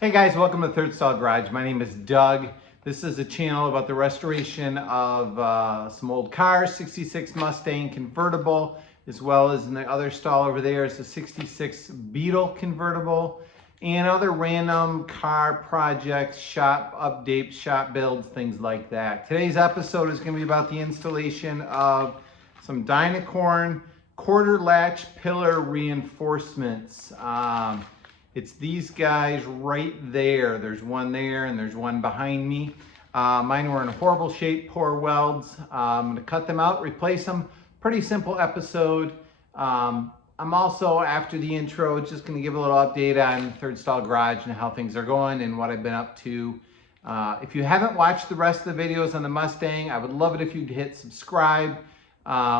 Hey guys, welcome to Third Stall Garage. My name is Doug. This is a channel about the restoration of some old cars, 66 Mustang convertible, as well as in the other stall over there is a 66 Beetle convertible, and other random car projects, shop updates, shop builds, things like that. Today's episode is going to be about the installation of some Dynacorn quarter latch pillar reinforcements. It's these guys right there. There's one there and there's one behind me. Mine were in horrible shape, poor welds. I'm gonna cut them out, replace them. Pretty simple episode. I'm also, after the intro, just gonna give a little update on Third Stall Garage and how things are going and what I've been up to. If you haven't watched the rest of the videos on the Mustang, I would love it if you'd hit subscribe.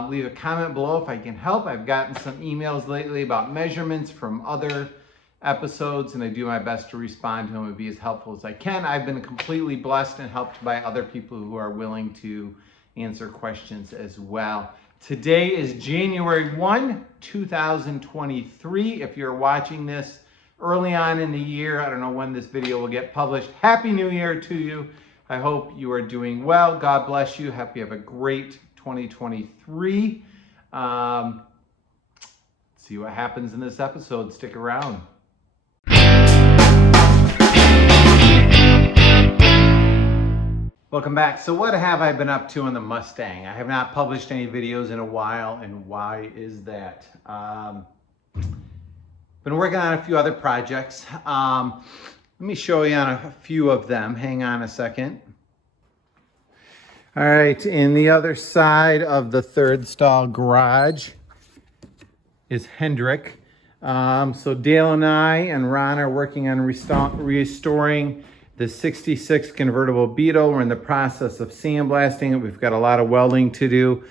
Leave a comment below if I can help. I've gotten some emails lately about measurements from other episodes, and I do my best to respond to them and be as helpful as I can. I've been completely blessed and helped by other people who are willing to answer questions as well. Today is January 1, 2023. If you're watching this early on in the year, I don't know when this video will get published. Happy New Year to you. I hope you are doing well. God bless you. Hope you have a great 2023. See what happens in this episode. Stick around. Welcome back. So what have I been up to on the Mustang? I have not published any videos in a while, and why is that? Been working on a few other projects. Let me show you on a few of them. Hang on a second. All right, in the other side of the Third Stall Garage is Hendrick. So Dale and I and Ron are working on restoring the 66 convertible Beetle. We're in the process of sandblasting it. We've got a lot of welding to do.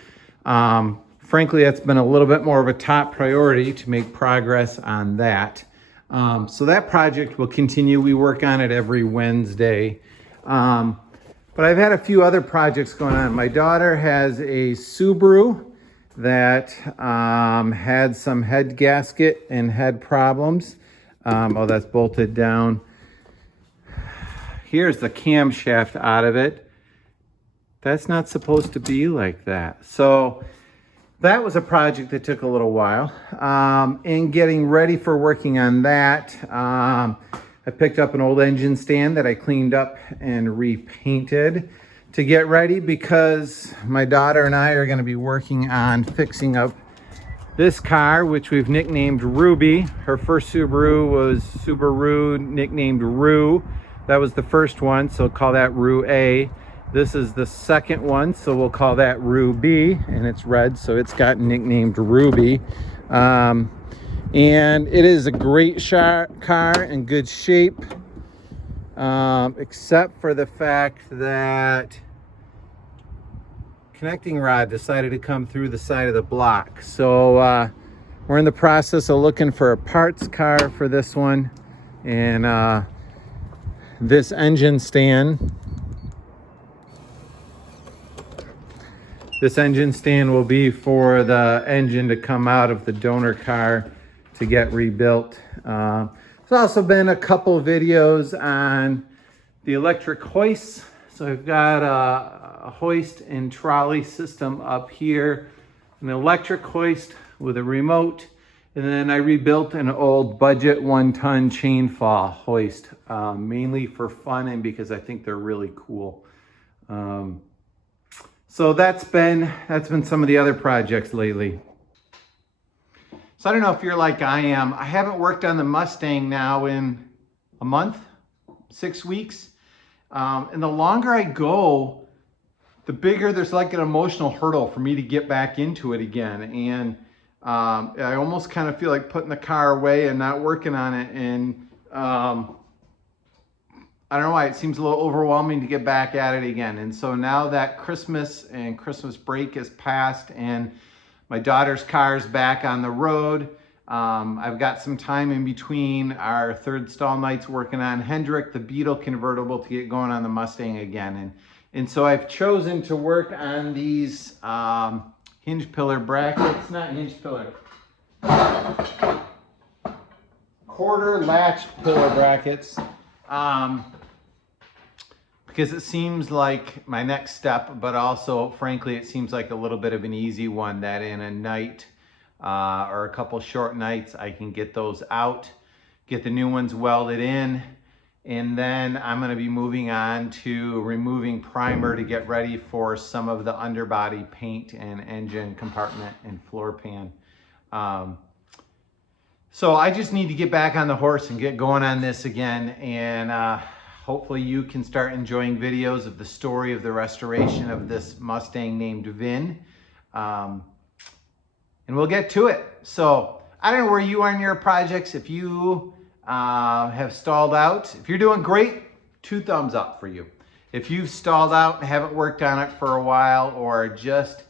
Frankly, that's been a little bit more of a top priority to make progress on that. So that project will continue. We work on it every Wednesday. But I've had a few other projects going on. My daughter has a Subaru that had some head gasket and head problems. Oh, that's bolted down. Here's the camshaft out of it. That's not supposed to be like that. So that was a project that took a little while. In getting ready for working on that, I picked up an old engine stand that I cleaned up and repainted to get ready, because my daughter and I are going to be working on fixing up this car, which we've nicknamed Ruby. Her first Subaru was Subaru, nicknamed Roo. That was the first one, so we'll call that Roo A. This is the second one, so we'll call that Roo B, and it's red, so it's got nicknamed Ruby. And it is a great car in good shape, except for the fact that connecting rod decided to come through the side of the block. So we're in the process of looking for a parts car for this one, and this engine stand will be for the engine to come out of the donor car to get rebuilt. There's also been a couple videos on the electric hoists. So I've got a hoist and trolley system up here, an electric hoist with a remote, and then I rebuilt an old budget 1-ton chain fall hoist, mainly for fun and because I think they're really cool. So that's been some of the other projects lately. So I don't know if you're like I am. I haven't worked on the Mustang now in a month, 6 weeks. And the longer I go, the bigger there's like an emotional hurdle for me to get back into it again. And I almost kind of feel like putting the car away and not working on it. And I don't know why, it seems a little overwhelming to get back at it again. And so now that Christmas and Christmas break is past and my daughter's car is back on the road, I've got some time in between our Third Stall nights working on Hendrick, the Beetle convertible, to get going on the Mustang again. And so I've chosen to work on these hinge pillar brackets, not hinge pillar, quarter latch pillar brackets. because it seems like my next step, but also, frankly, it seems like a little bit of an easy one that in a night or a couple short nights, I can get those out, get the new ones welded in, and then I'm going to be moving on to removing primer to get ready for some of the underbody paint and engine compartment and floor pan. So I just need to get back on the horse and get going on this again, and hopefully you can start enjoying videos of the story of the restoration of this Mustang named Vin. And we'll get to it. So I don't know where you are in your projects. If you have stalled out, if you're doing great, 2 thumbs up for you. If you've stalled out and haven't worked on it for a while, or just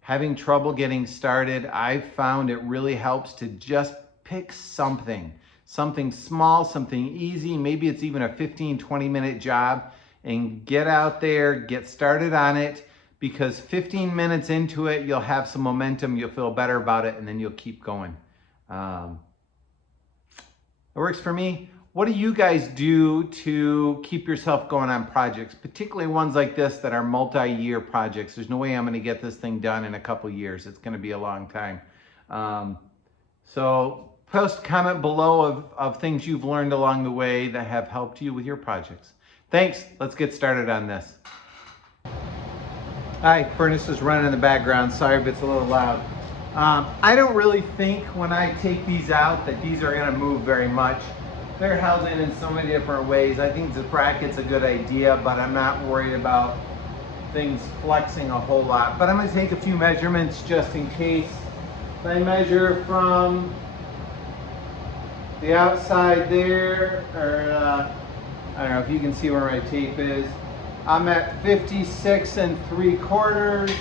having trouble getting started, I've found it really helps to just pick something small, something easy. Maybe it's even a 15-20 minute job, and get out there, get started on it, because 15 minutes into it, you'll have some momentum, you'll feel better about it, and then you'll keep going. It works for me. What do you guys do to keep yourself going on projects, particularly ones like this that are multi-year projects? There's no way I'm going to get this thing done in a couple years. It's going to be a long time. So post comment below of things you've learned along the way that have helped you with your projects. Thanks. Let's get started on this. Hi, furnace is running in the background. Sorry if it's a little loud. I don't really think when I take these out that these are going to move very much. They're held in so many different ways. I think the bracket's a good idea, but I'm not worried about things flexing a whole lot. But I'm going to take a few measurements just in case. I measure from the outside there, or I don't know if you can see where my tape is. I'm at 56 3/4.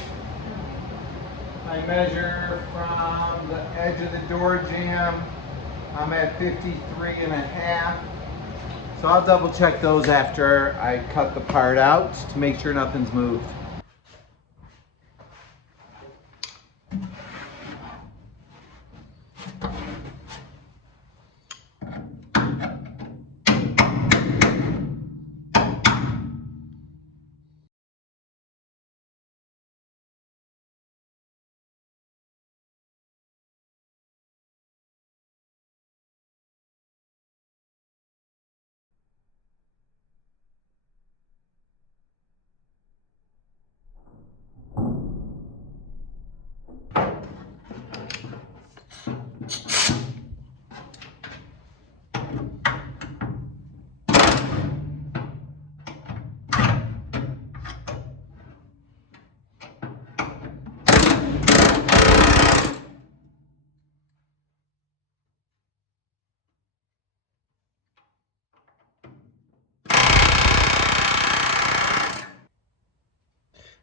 I measure from the edge of the door jamb. I'm at 53.5. So I'll double check those after I cut the part out to make sure nothing's moved.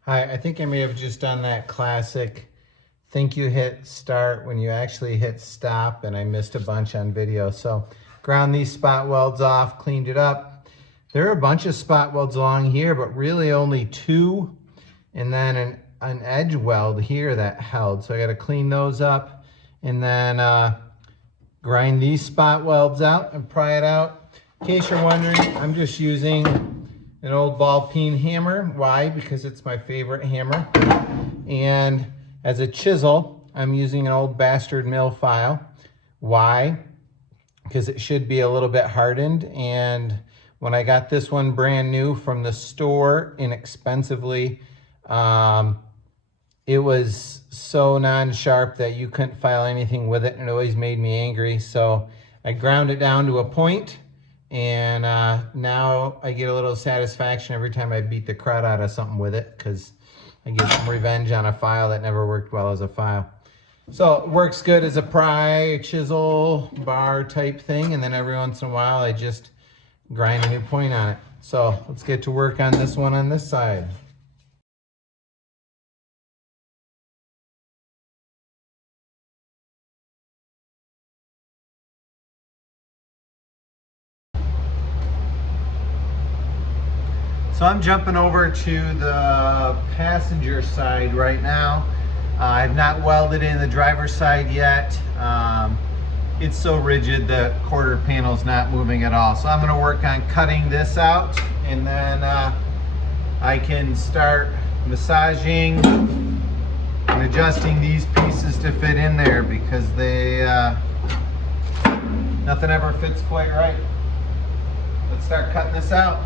Hi, I think I may have just done that classic think you hit start when you actually hit stop, and I missed a bunch on video. So ground these spot welds off, cleaned it up. There are a bunch of spot welds along here, but really only 2, and then an edge weld here that held. So I got to clean those up, and then grind these spot welds out and pry it out. In case you're wondering, I'm just using an old ball peen hammer. Why? Because it's my favorite hammer. And as a chisel, I'm using an old bastard mill file. Why? Because it should be a little bit hardened. And when I got this one brand new from the store inexpensively, it was so non-sharp that you couldn't file anything with it, and it always made me angry. So I ground it down to a point, and now I get a little satisfaction every time I beat the crud out of something with it, because I get some revenge on a file that never worked well as a file. So it works good as a pry, chisel, bar type thing, and then every once in a while I just grind a new point on it. So let's get to work on this one on this side. So I'm jumping over to the passenger side right now. I've not welded in the driver's side yet. it's so rigid the quarter panel's not moving at all. So I'm going to work on cutting this out, and then I can start massaging and adjusting these pieces to fit in there, because they nothing ever fits quite right. Let's start cutting this out.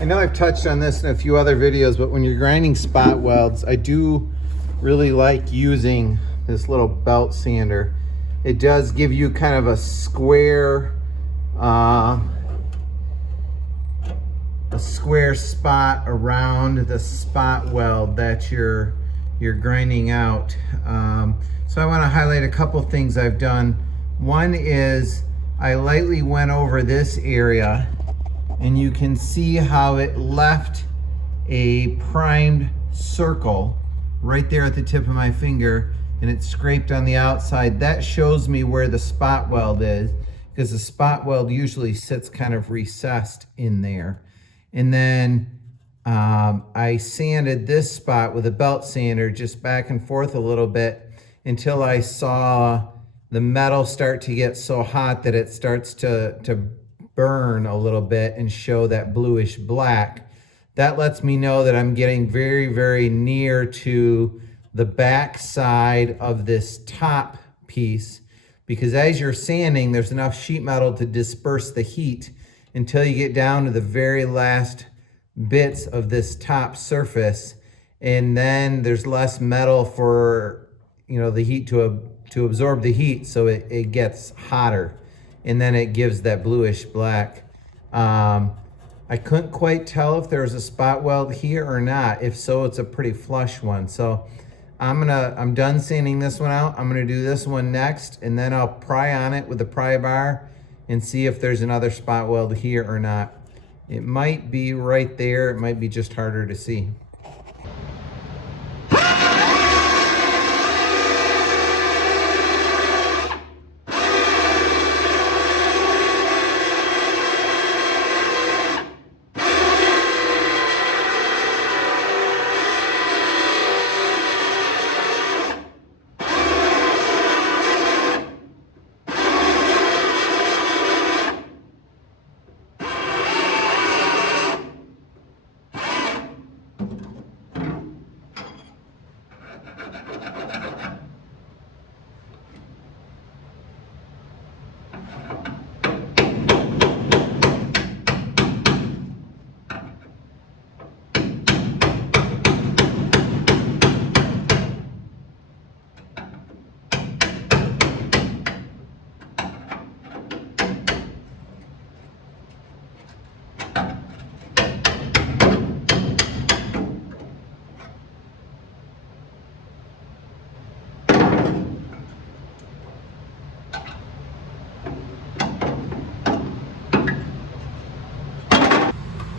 I know I've touched on this in a few other videos, but when you're grinding spot welds, I do really like using this little belt sander. It does give you kind of a square spot around the spot weld that you're grinding out. So I want to highlight a couple things I've done. One is I lightly went over this area, and you can see how it left a primed circle right there at the tip of my finger, and it scraped on the outside. That shows me where the spot weld is, because the spot weld usually sits kind of recessed in there. And then I sanded this spot with a belt sander, just back and forth a little bit, until I saw the metal start to get so hot that it starts to burn a little bit and show that bluish black. That lets me know that I'm getting very, very near to the back side of this top piece, because as you're sanding, there's enough sheet metal to disperse the heat until you get down to the very last bits of this top surface, and then there's less metal for, you know, the heat to absorb the heat, so it gets hotter, and then it gives that bluish black. I couldn't quite tell if there was a spot weld here or not. If so, it's a pretty flush one. So I'm done sanding this one out. I'm gonna do this one next, and then I'll pry on it with the pry bar and see if there's another spot weld here or not. It might be right there. It might be just harder to see.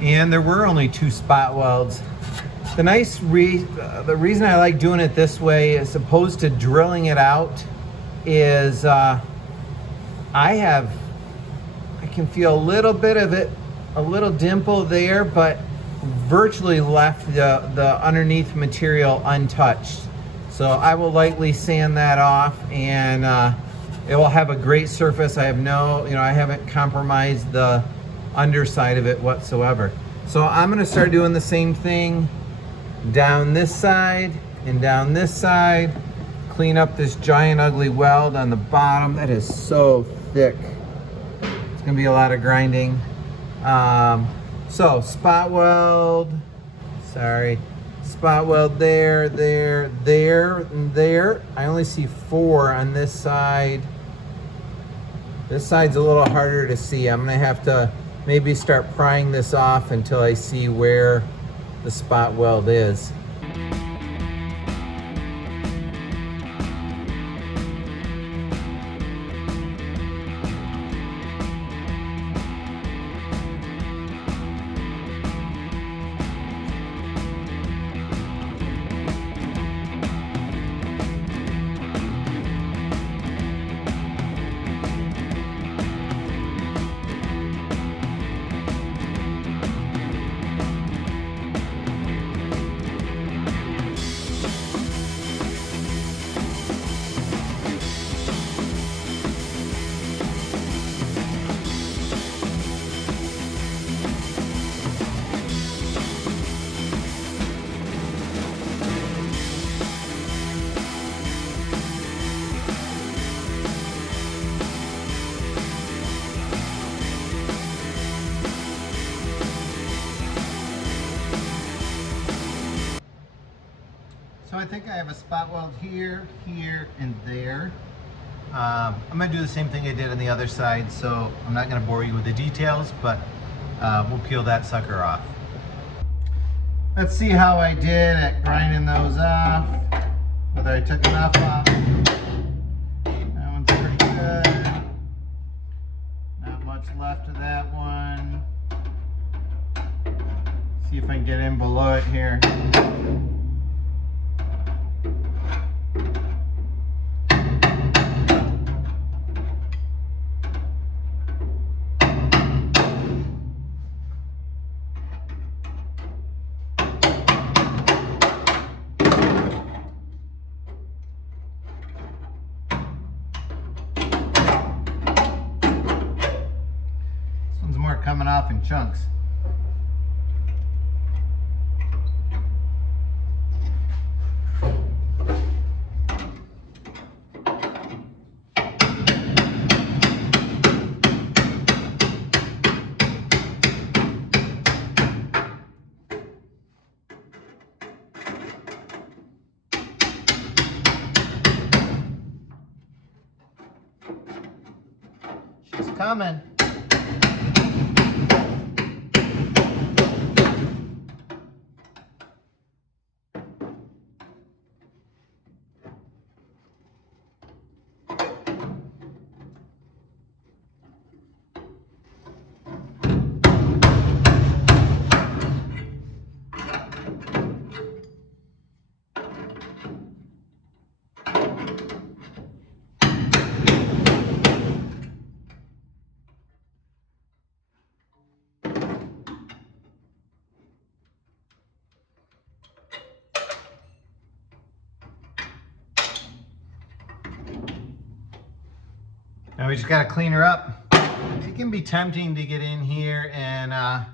And there were only 2 spot welds. The reason I like doing it this way, as opposed to drilling it out, is I can feel a little bit of it, a little dimple there, but virtually left the underneath material untouched. So I will lightly sand that off, and it will have a great surface. I have I haven't compromised the underside of it whatsoever. So I'm gonna start doing the same thing down this side and down this side. Clean up this giant ugly weld on the bottom. That is so thick. It's gonna be a lot of grinding. So spot weld, spot weld there, there, there, and there. I only see 4 on this side. This side's a little harder to see. I'm gonna have to maybe start prying this off until I see where the spot weld is. So I think I have a spot weld here, here, and there. I'm gonna do the same thing I did on the other side, so I'm not gonna bore you with the details, but we'll peel that sucker off. Let's see how I did at grinding those off, whether I took enough off. That one's pretty good. Not much left of that one. See if I can get in below it here. Coming off in chunks. She's coming. Now we just got to clean her up. It can be tempting to get in here and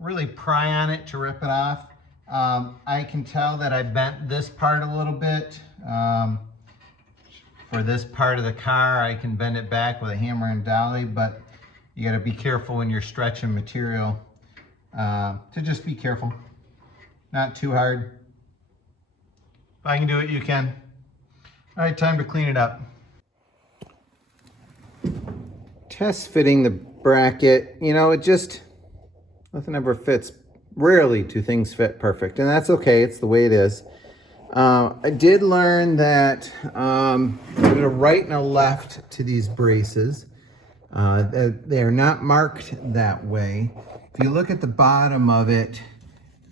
really pry on it to rip it off. I can tell that I bent this part a little bit. For this part of the car, I can bend it back with a hammer and dolly, but you got to be careful when you're stretching material to just be careful. Not too hard. If I can do it, you can. All right, time to clean it up. Test fitting the bracket. You know, nothing ever fits. Rarely do things fit perfect, and that's okay. It's the way it is. I did learn that there's a right and a left to these braces. They're not marked that way. If you look at the bottom of it,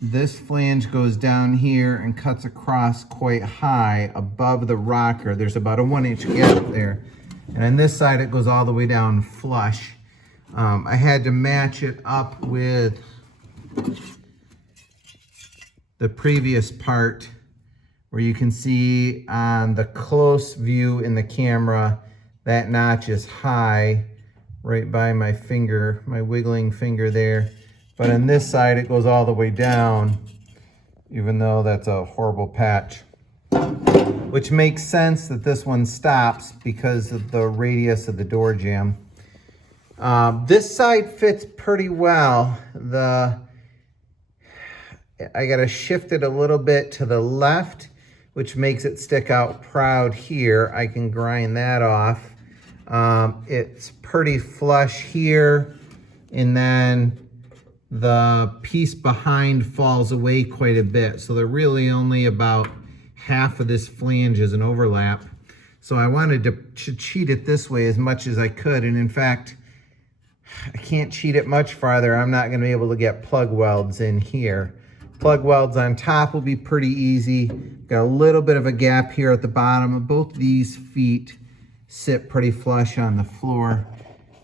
this flange goes down here and cuts across quite high above the rocker. There's about a 1-inch gap there. And on this side, it goes all the way down flush. I had to match it up with the previous part, where you can see on the close view in the camera, that notch is high. right by my finger, my wiggling finger there. But on this side, it goes all the way down, even though that's a horrible patch. Which makes sense that this one stops because of the radius of the door jamb. This side fits pretty well. I gotta shift it a little bit to the left, which makes it stick out proud here. I can grind that off. It's pretty flush here, and then the piece behind falls away quite a bit. So they're really only about half of this flange is an overlap. So I wanted to cheat it this way as much as I could. And in fact, I can't cheat it much farther. I'm not gonna be able to get plug welds in here. Plug welds on top will be pretty easy. Got a little bit of a gap here at the bottom. Both these feet sit pretty flush on the floor.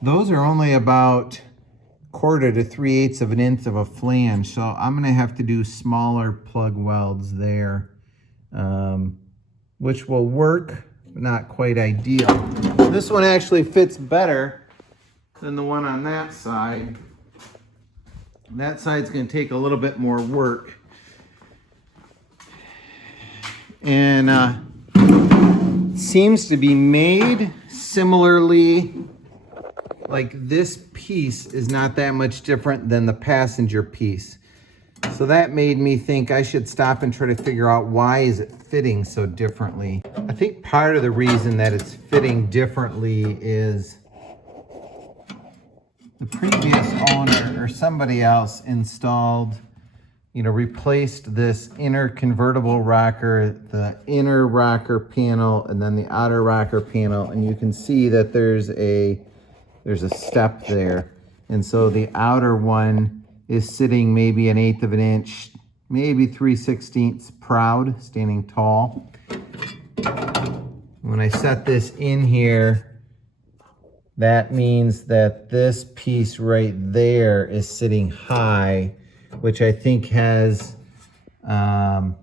Those are only about 1/4 to 3/8 of an inch of a flange. So I'm gonna have to do smaller plug welds there, which will work, but not quite ideal. This one actually fits better than the one on that side. That side's gonna take a little bit more work. And seems to be made similarly. Like this piece is not that much different than the passenger piece. So that made me think I should stop and try to figure out why is it fitting so differently. I think part of the reason that it's fitting differently is the previous owner or somebody else installed, replaced this inner convertible rocker, the inner rocker panel, and then the outer rocker panel. And you can see that there's a step there. And so the outer one is sitting maybe 1/8 of an inch, maybe 3/16 proud, standing tall. When I set this in here, that means that this piece right there is sitting high, which I think has kind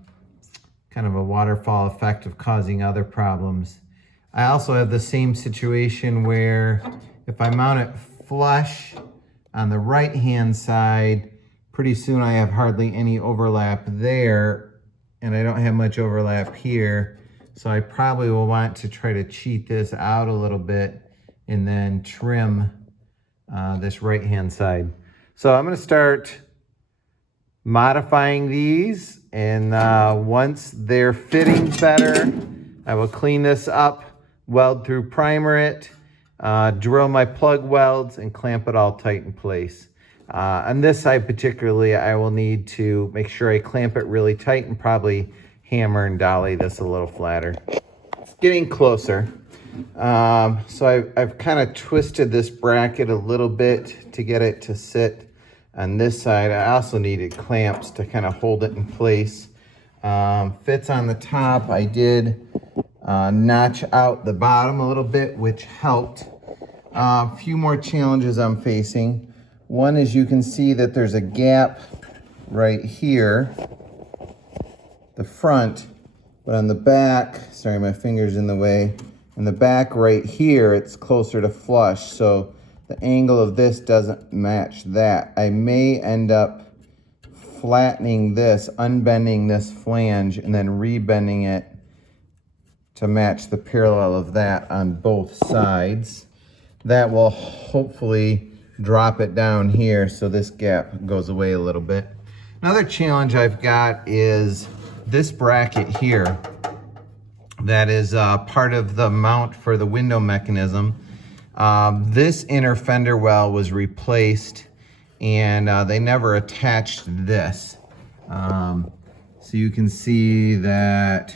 of a waterfall effect of causing other problems. I also have the same situation where if I mount it flush on the right-hand side, pretty soon I have hardly any overlap there, and I don't have much overlap here. So I probably will want to try to cheat this out a little bit and then trim this right-hand side. So I'm gonna start modifying these, and once they're fitting better, I will clean this up, weld through primer it, drill my plug welds, and clamp it all tight in place. On this side particularly, I will need to make sure I clamp it really tight and probably hammer and dolly this a little flatter. It's getting closer. So I've kind of twisted this bracket a little bit to get it to sit on this side. I also needed clamps to kind of hold it in place. Fits on the top. I did notch out the bottom a little bit, which helped. A few more challenges I'm facing. One is you can see that there's a gap right here, the front, but on the back, sorry, my finger's in the way. In the back right here, it's closer to flush, so the angle of this doesn't match that. I may end up flattening this, unbending this flange, and then rebending it to match the parallel of that on both sides. That will hopefully drop it down here so this gap goes away a little bit. Another challenge I've got is this bracket here that is part of the mount for the window mechanism. This inner fender well was replaced, and they never attached this. So you can see that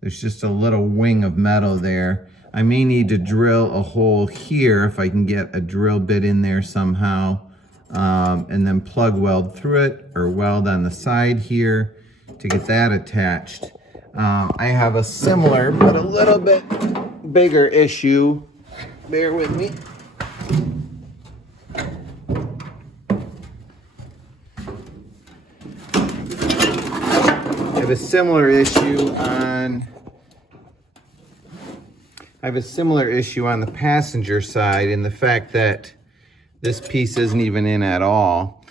there's just a little wing of metal there. I may need to drill a hole here if I can get a drill bit in there somehow, and then plug weld through it or weld on the side here to get that attached. I have a similar but a little bit bigger issue. Bear with me. I have a similar issue on I have a similar issue on the passenger side in the fact that this piece isn't even in at all.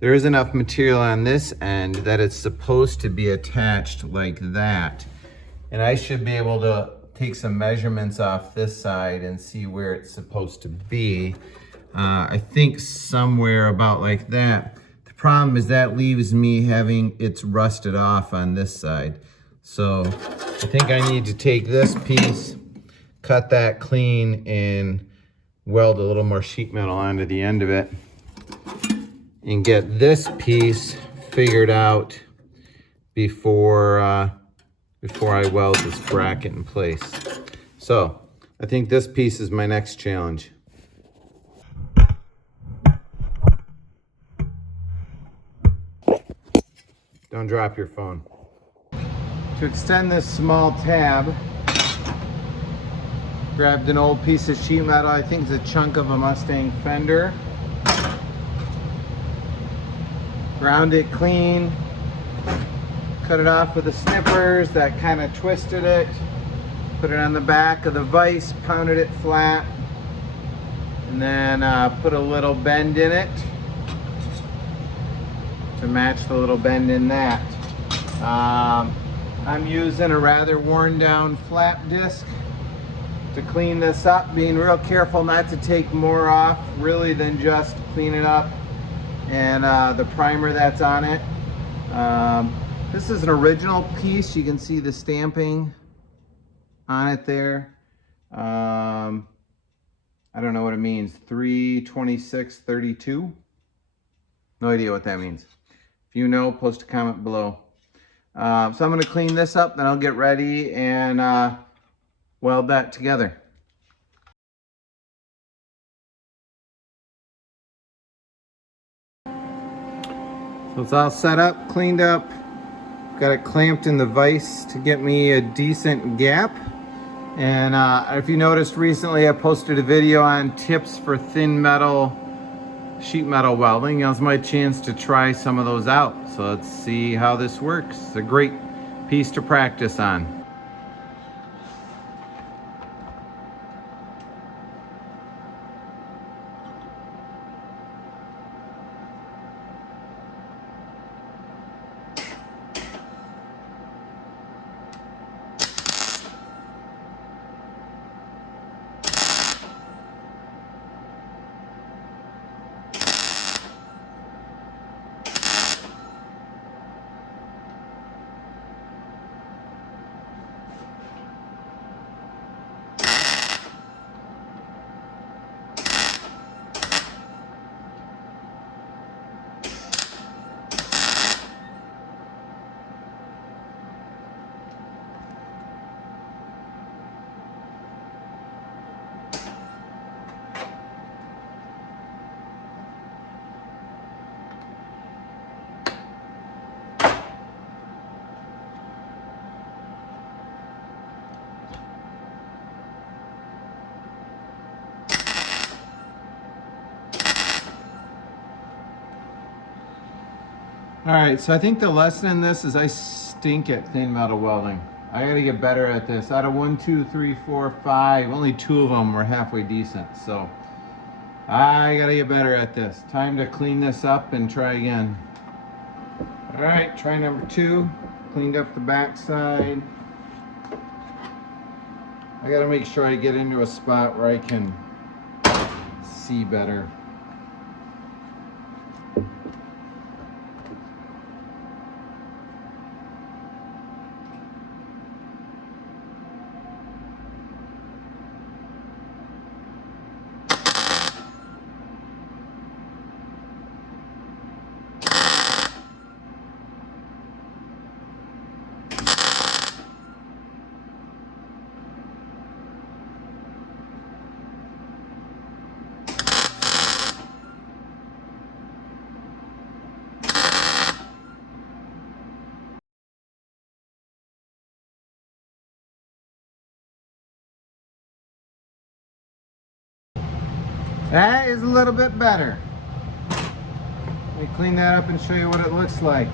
There is enough material on this end that it's supposed to be attached like that. And I should be able to take some measurements off this side and see where it's supposed to be. I think somewhere about like that. The problem is that leaves me having it's rusted off on this side. So I think I need to take this piece, cut that clean, and weld a little more sheet metal onto the end of it and get this piece figured out before I weld this bracket in place. So I think this piece is my next challenge. Don't drop your phone. To extend this small tab, grabbed an old piece of sheet metal. I think it's a chunk of a Mustang fender. Ground it clean. Cut it off with the snippers that kind of twisted it. Put it on the back of the vise, pounded it flat, and then put a little bend in it to match the little bend in that. I'm using a rather worn down flap disc to clean this up, being real careful not to take more off really than just clean it up and the primer that's on it. This is an original piece. You can see the stamping on it there. I don't know what it means. 32632. No idea what that means. If you know, post a comment below. So I'm going to clean this up, then I'll get ready and weld that together. So it's all set up, cleaned up. Got it clamped in the vise to get me a decent gap. And if you noticed recently, I posted a video on tips for thin metal, sheet metal welding. Now's my chance to try some of those out. So let's see how this works. It's a great piece to practice on. All right, so I think the lesson in this is I stink at thin metal welding. I gotta get better at this. Out of 1, 2, 3, 4, 5, only 2 of them were halfway decent. So I gotta get better at this. Time to clean this up and try again. All right, try number 2. Cleaned up the back side. I gotta make sure I get into a spot where I can see better. That is a little bit better. Let me clean that up and show you what it looks like.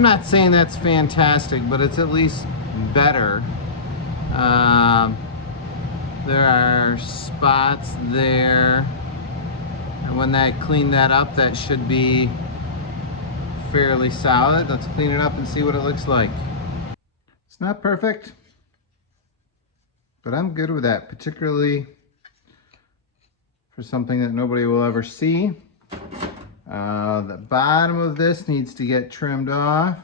I'm not saying that's fantastic, but it's at least better. There are spots there, and when I clean that up, that should be fairly solid. Let's clean it up and see what it looks like. It's not perfect, but I'm good with that, particularly for something that nobody will ever see. The bottom of this needs to get trimmed off.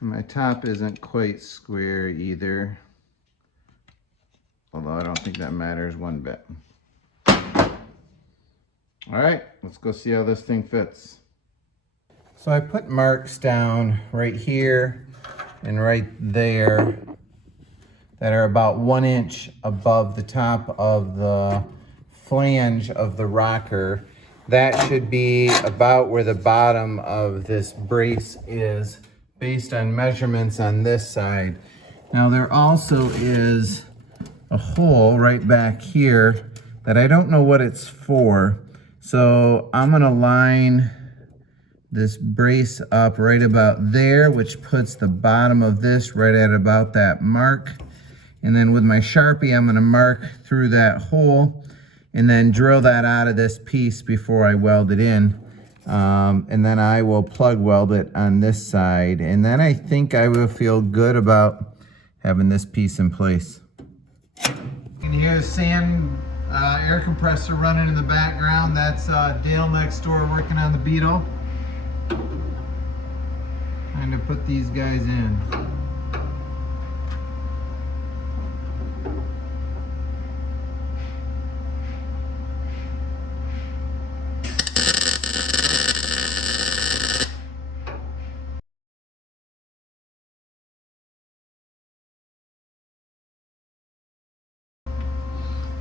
My top isn't quite square either, although I don't think that matters one bit. All right, let's go see how this thing fits. So I put marks down right here and right there that are about 1 inch above the top of the flange of the rocker. That should be about where the bottom of this brace is, based on measurements on this side. Now there also is a hole right back here that I don't know what it's for. So I'm gonna line this brace up right about there, which puts the bottom of this right at about that mark. And then with my Sharpie, I'm gonna mark through that hole and then drill that out of this piece before I weld it in. And then I will plug weld it on this side. And then I think I will feel good about having this piece in place. You can hear the sand air compressor running in the background. That's Dale next door working on the Beetle. Trying to put these guys in.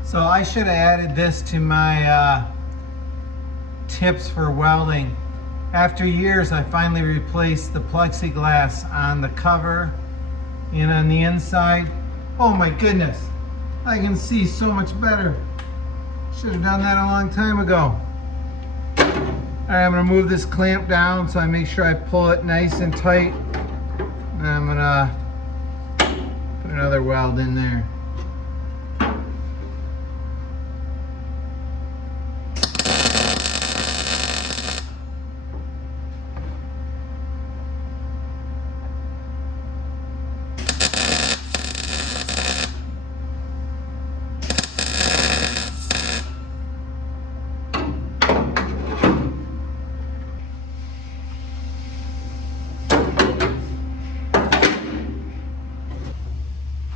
So I should have added this to my tips for welding. After years, I finally replaced the plexiglass on the cover and on the inside. Oh my goodness, I can see so much better. Should have done that a long time ago. All right, I'm gonna move this clamp down so I make sure I pull it nice and tight. And I'm gonna put another weld in there.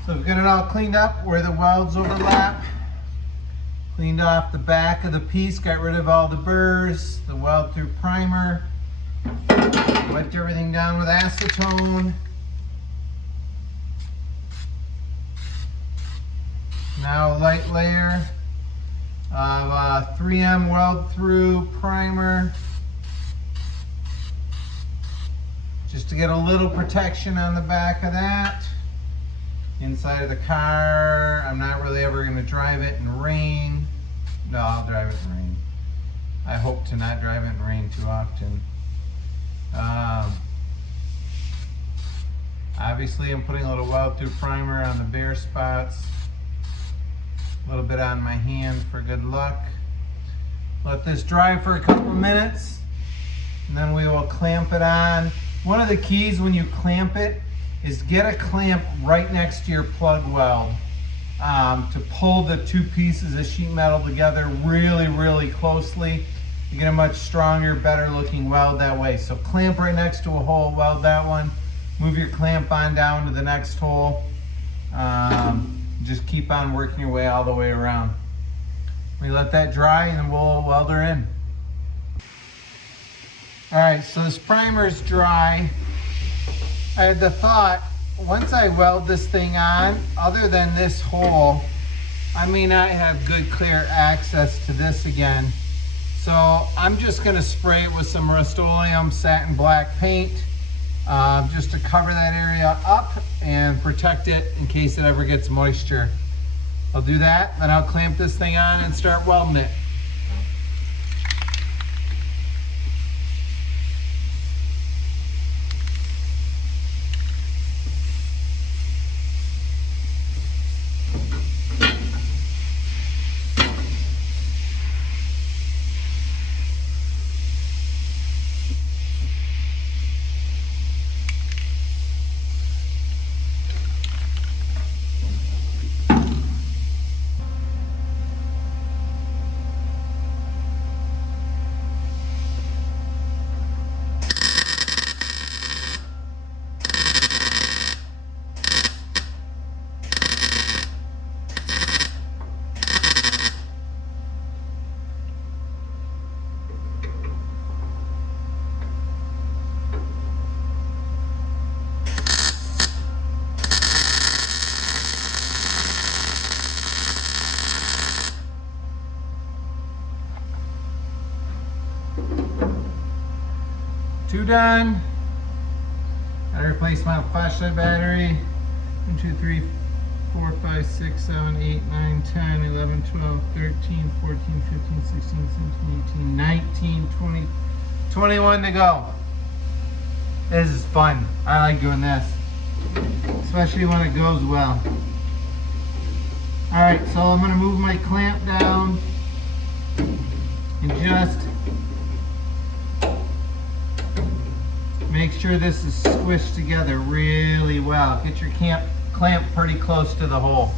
So we've got it all cleaned up where the welds overlap. Cleaned off the back of the piece, got rid of all the burrs, the weld through primer. Wiped everything down with acetone. Now a light layer of 3M weld through primer. Just to get a little protection on the back of that. Inside of the car, I'm not really ever going to drive it in rain. No, I'll drive it in rain. I hope to not drive it in rain too often. Obviously, I'm putting a little weld through primer on the bare spots. A little bit on my hand for good luck. Let this dry for a couple of minutes, and then we will clamp it on. One of the keys when you clamp it is get a clamp right next to your plug weld to pull the two pieces of sheet metal together really, really closely. You get a much stronger, better looking weld that way. So clamp right next to a hole, weld that one. Move your clamp on down to the next hole. Just keep on working your way all the way around. We let that dry and then we'll weld her in. All right, so this primer is dry. I had the thought, once I weld this thing on, other than this hole, I may not have good clear access to this again. So I'm just gonna spray it with some Rust-Oleum satin black paint just to cover that area up and protect it in case it ever gets moisture. I'll do that, then I'll clamp this thing on and start welding it. Two done. Gotta replace my flashlight battery. 1, 2, 3, 4, 5, 6, 7, 8, 9, 10, 11, 12, 13, 14, 15, 16, 17, 18, 19, 20, 21 to go. This is fun. I like doing this, especially when it goes well. All right, so I'm gonna move my clamp down and just make sure this is squished together really well. Get your clamp pretty close to the hole.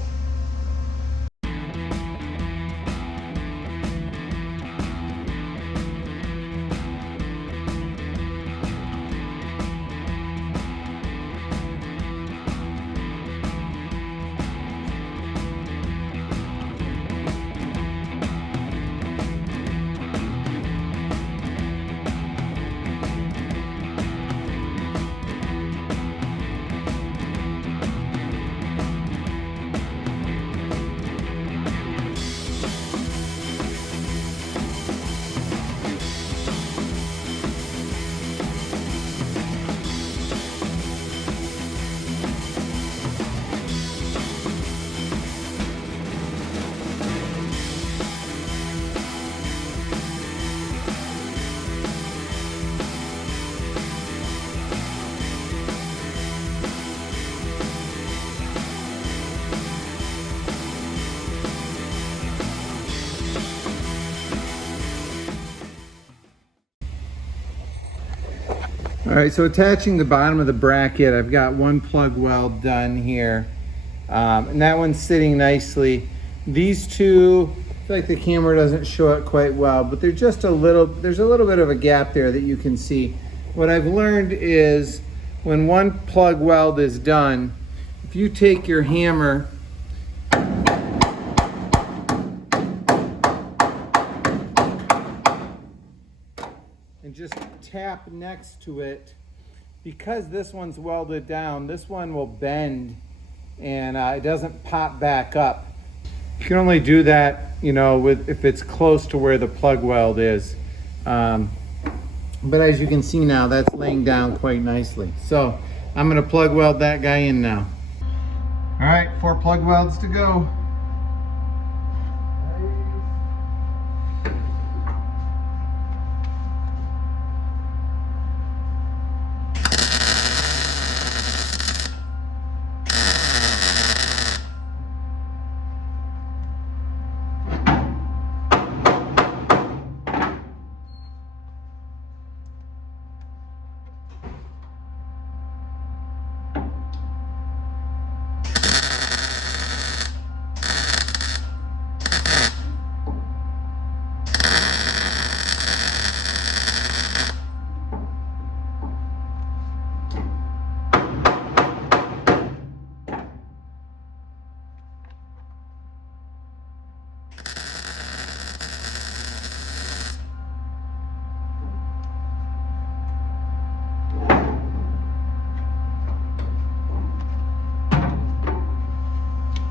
All right, so attaching the bottom of the bracket, I've got one plug weld done here. And that one's sitting nicely. These two, I feel like the camera doesn't show it quite well, but they're just there's a little bit of a gap there that you can see. What I've learned is when one plug weld is done, if you take your hammer and just tap next to it, because this one's welded down, this one will bend and it doesn't pop back up. You can only do that, you know, if it's close to where the plug weld is. But as you can see now, that's laying down quite nicely. So I'm gonna plug weld that guy in now. All right, 4 plug welds to go.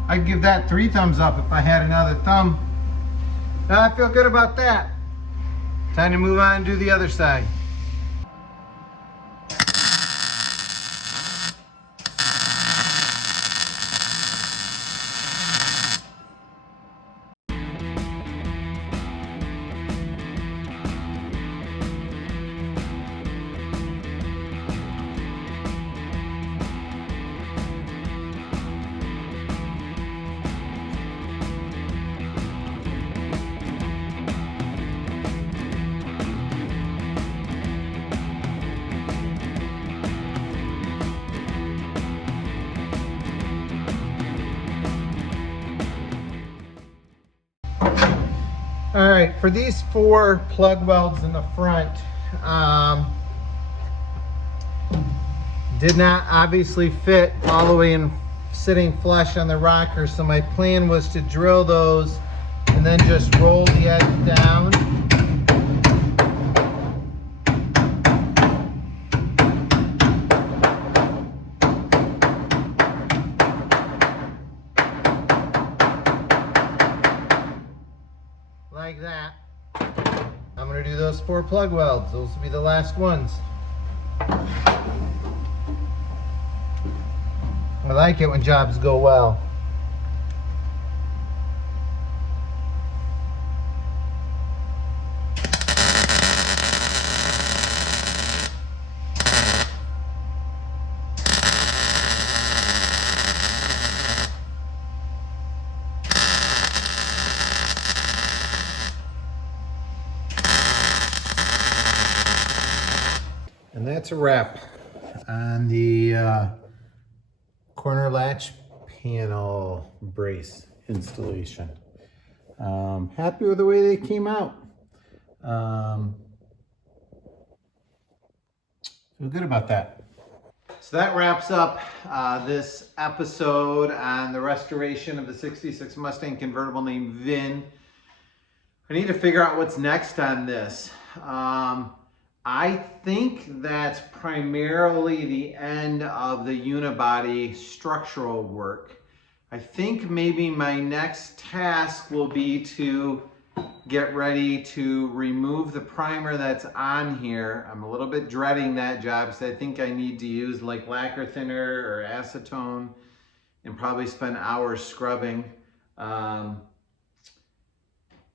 I'd give that 3 thumbs up if I had another thumb. I feel good about that. Time to move on and do the other side. right, for these 4 plug welds in the front, did not obviously fit all the way in sitting flush on the rocker, so my plan was to drill those and then just roll the edge down. Like that. I'm going to do those 4 plug welds. Those will be the last ones. I like it when jobs go well. And that's a wrap on the corner latch panel brace installation. Happy with the way they came out. Feel good about that. So that wraps up this episode on the restoration of the 66 Mustang convertible named Vin. I need to figure out what's next on this. I think that's primarily the end of the unibody structural work. I think maybe my next task will be to get ready to remove the primer that's on here. I'm a little bit dreading that job because I think I need to use like lacquer thinner or acetone and probably spend hours scrubbing. And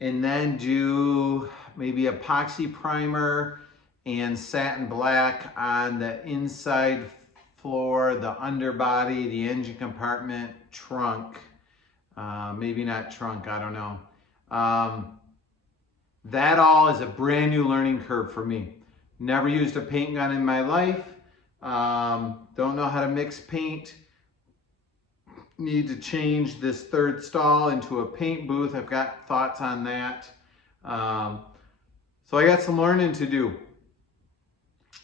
then do maybe epoxy primer and satin black on the inside floor, the underbody, the engine compartment, trunk. Maybe not trunk, I don't know. That all is a brand new learning curve for me. Never used a paint gun in my life. Don't know how to mix paint. Need to change this third stall into a paint booth. I've got thoughts on that. So I got some learning to do.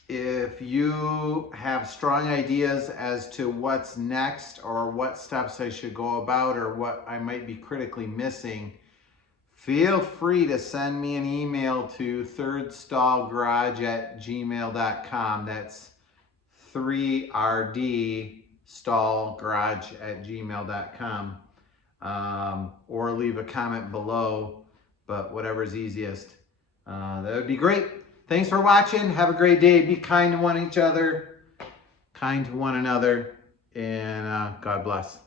If you have strong ideas as to what's next or what steps I should go about or what I might be critically missing, feel free to send me an email to thirdstallgarage@gmail.com. That's 3RD stallgarage@gmail.com, or leave a comment below, but whatever's easiest. That would be great. Thanks for watching. Have a great day. Be kind to one another, and God bless.